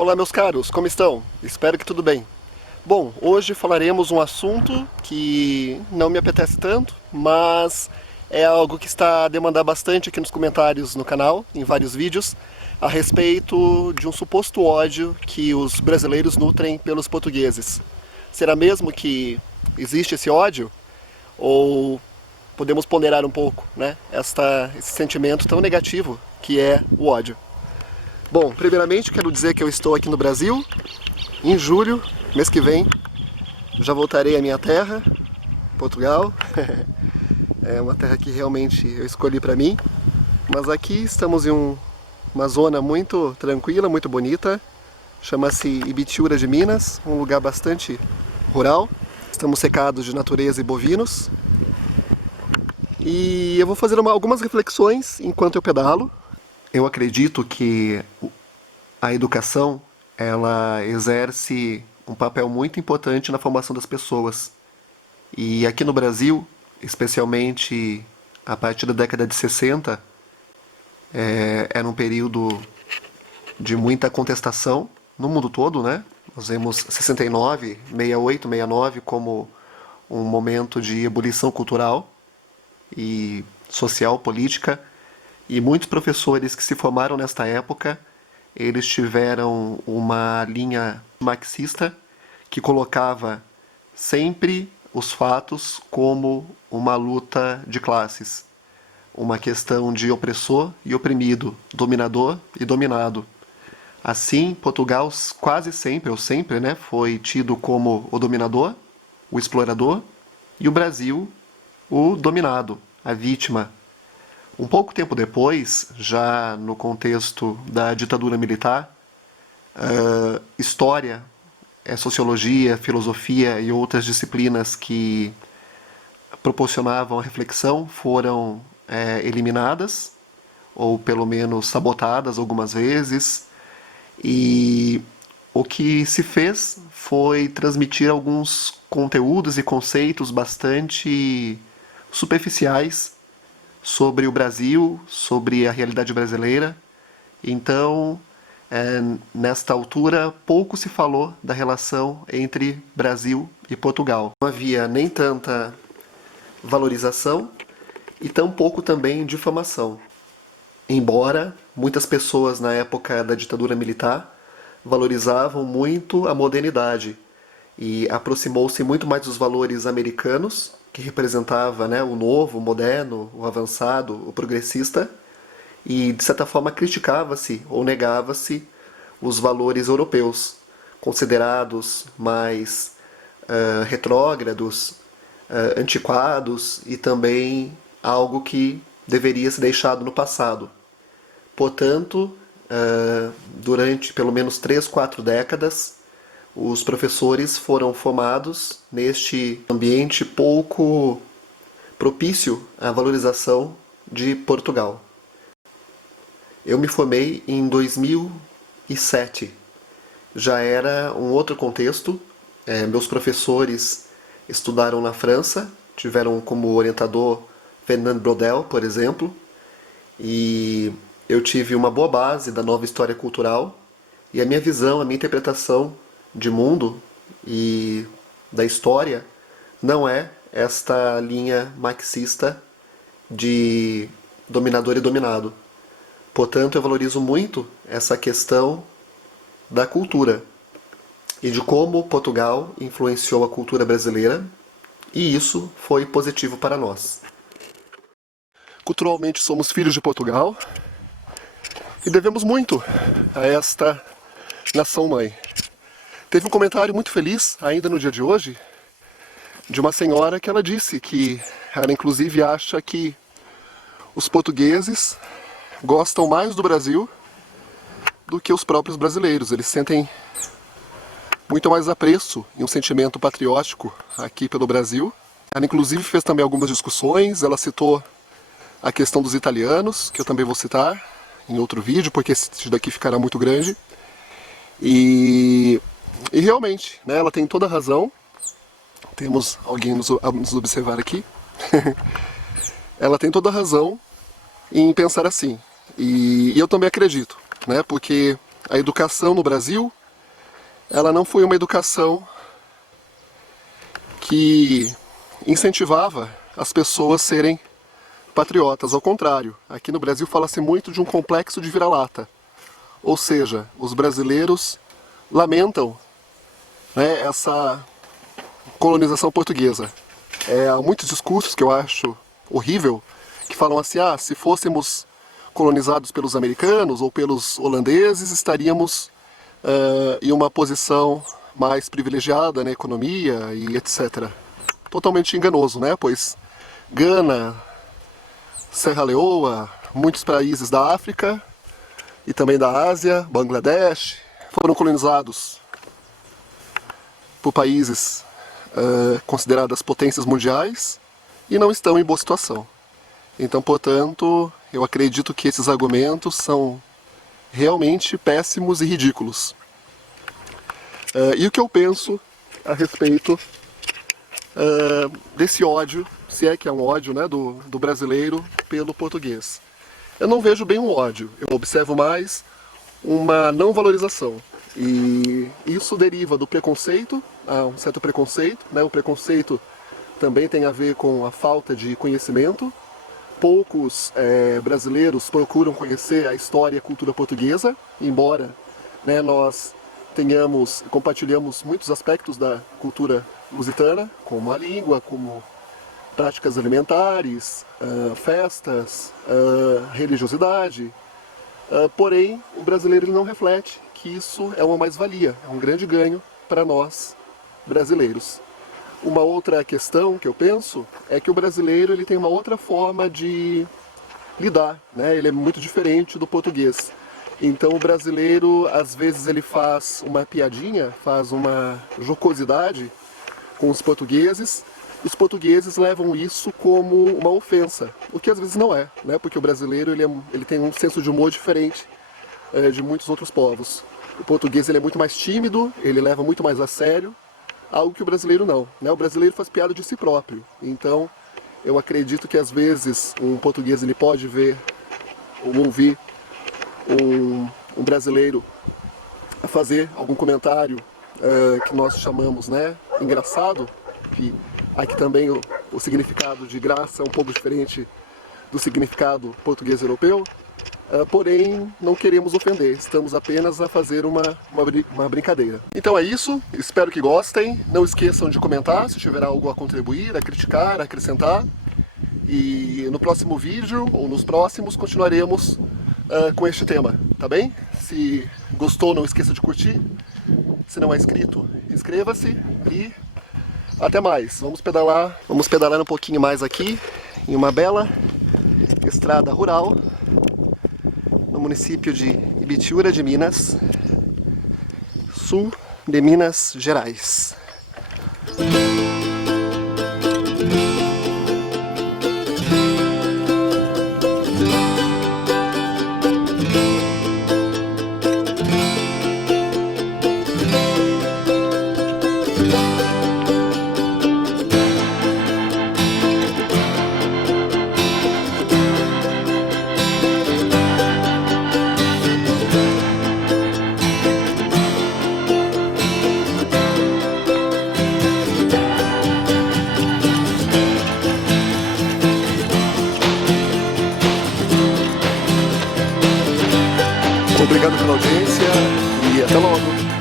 Olá meus caros, como estão? Espero que tudo bem. Bom, hoje falaremos um assunto que não me apetece tanto, mas é algo que está a demandar bastante aqui nos comentários no canal, em vários vídeos, a respeito de um suposto ódio que os brasileiros nutrem pelos portugueses. Será mesmo que existe esse ódio? Ou podemos ponderar um pouco, né, esse sentimento tão negativo que é o ódio? Bom, primeiramente quero dizer que eu estou aqui no Brasil. Em julho, mês que vem, já voltarei à minha terra, Portugal. É uma terra que realmente eu escolhi para mim. Mas aqui estamos em uma zona muito tranquila, muito bonita. Chama-se Ibitiúra de Minas, um lugar bastante rural. Estamos cercados de natureza e bovinos. E eu vou fazer algumas reflexões enquanto eu pedalo. Eu acredito que a educação, ela exerce um papel muito importante na formação das pessoas. E aqui no Brasil, especialmente a partir da década de 60, era um período de muita contestação no mundo todo, né? Nós vemos 69, 68, 69 como um momento de ebulição cultural e social, política, e muitos professores que se formaram nesta época, eles tiveram uma linha marxista que colocava sempre os fatos como uma luta de classes, uma questão de opressor e oprimido, dominador e dominado. Assim, Portugal quase sempre, ou sempre, né, foi tido como o dominador, o explorador, e o Brasil, o dominado, a vítima. Um pouco tempo depois, já no contexto da ditadura militar, história, sociologia, filosofia e outras disciplinas que proporcionavam a reflexão foram eliminadas, ou pelo menos sabotadas algumas vezes, e o que se fez foi transmitir alguns conteúdos e conceitos bastante superficiais sobre o Brasil, sobre a realidade brasileira. Então, nesta altura, pouco se falou da relação entre Brasil e Portugal. Não havia nem tanta valorização e tampouco também difamação. Embora muitas pessoas na época da ditadura militar valorizavam muito a modernidade e aproximou-se muito mais dos valores americanos, que representava, né, o novo, o moderno, o avançado, o progressista, e de certa forma criticava-se ou negava-se os valores europeus, considerados mais retrógrados, antiquados e também algo que deveria ser deixado no passado. Portanto, durante pelo menos 3, 4 décadas, os professores foram formados neste ambiente pouco propício à valorização de Portugal. Eu me formei em 2007. Já era um outro contexto. Meus professores estudaram na França, tiveram como orientador Fernand Braudel, por exemplo, e eu tive uma boa base da nova história cultural, e a minha visão, a minha interpretação de mundo e da história não é esta linha marxista de dominador e dominado. Portanto, eu valorizo muito essa questão da cultura e de como Portugal influenciou a cultura brasileira, e isso foi positivo para nós. Culturalmente somos filhos de Portugal e devemos muito a esta nação-mãe. Teve um comentário muito feliz, ainda no dia de hoje, de uma senhora que ela disse que ela inclusive acha que os portugueses gostam mais do Brasil do que os próprios brasileiros. Eles sentem muito mais apreço e um sentimento patriótico aqui pelo Brasil. Ela inclusive fez também algumas discussões, ela citou a questão dos italianos, que eu também vou citar em outro vídeo, porque esse daqui ficará muito grande. E realmente, né, ela tem toda a razão. Temos alguém a nos observar aqui. Ela tem toda a razão em pensar assim. E eu também acredito, né, porque a educação no Brasil, ela não foi uma educação que incentivava as pessoas a serem patriotas. Ao contrário, aqui no Brasil fala-se muito de um complexo de vira-lata. Ou seja, os brasileiros lamentam, né, essa colonização portuguesa. Há muitos discursos que eu acho horrível, que falam assim, se fôssemos colonizados pelos americanos ou pelos holandeses, estaríamos em uma posição mais privilegiada na economia e etc. Totalmente enganoso, né? Pois Gana, Serra Leoa, muitos países da África e também da Ásia, Bangladesh, foram colonizados por países consideradas potências mundiais e não estão em boa situação. Então, portanto, eu acredito que esses argumentos são realmente péssimos e ridículos. E o que eu penso a respeito desse ódio, se é que é um ódio, né, do brasileiro pelo português? Eu não vejo bem um ódio, eu observo mais uma não valorização. E isso deriva do preconceito, há um certo preconceito, né? O preconceito também tem a ver com a falta de conhecimento. Poucos brasileiros procuram conhecer a história e a cultura portuguesa, embora, né, nós compartilhamos muitos aspectos da cultura lusitana, como a língua, como práticas alimentares, festas, religiosidade. Porém, o brasileiro ele não reflete que isso é uma mais-valia, é um grande ganho para nós brasileiros. Uma outra questão que eu penso é que o brasileiro ele tem uma outra forma de lidar, né? Ele é muito diferente do português. Então o brasileiro, às vezes, ele faz uma piadinha, faz uma jocosidade com os portugueses. Os portugueses levam isso como uma ofensa, o que às vezes não é, né? Porque o brasileiro ele tem um senso de humor diferente de muitos outros povos. O português ele é muito mais tímido, ele leva muito mais a sério, algo que o brasileiro não, né? O brasileiro faz piada de si próprio. Então, eu acredito que às vezes um português ele pode ver ou ouvir um brasileiro a fazer algum comentário que nós chamamos, né, engraçado, que aqui também o significado de graça é um pouco diferente do significado português europeu. Porém, não queremos ofender, estamos apenas a fazer uma brincadeira. Então é isso, espero que gostem. Não esqueçam de comentar se tiver algo a contribuir, a criticar, a acrescentar. E no próximo vídeo, ou nos próximos, continuaremos com este tema, tá bem? Se gostou, não esqueça de curtir. Se não é inscrito, inscreva-se e até mais. Vamos pedalar um pouquinho mais aqui, em uma bela estrada rural, no município de Ibitiúra de Minas, sul de Minas Gerais. Obrigado pela audiência e até logo!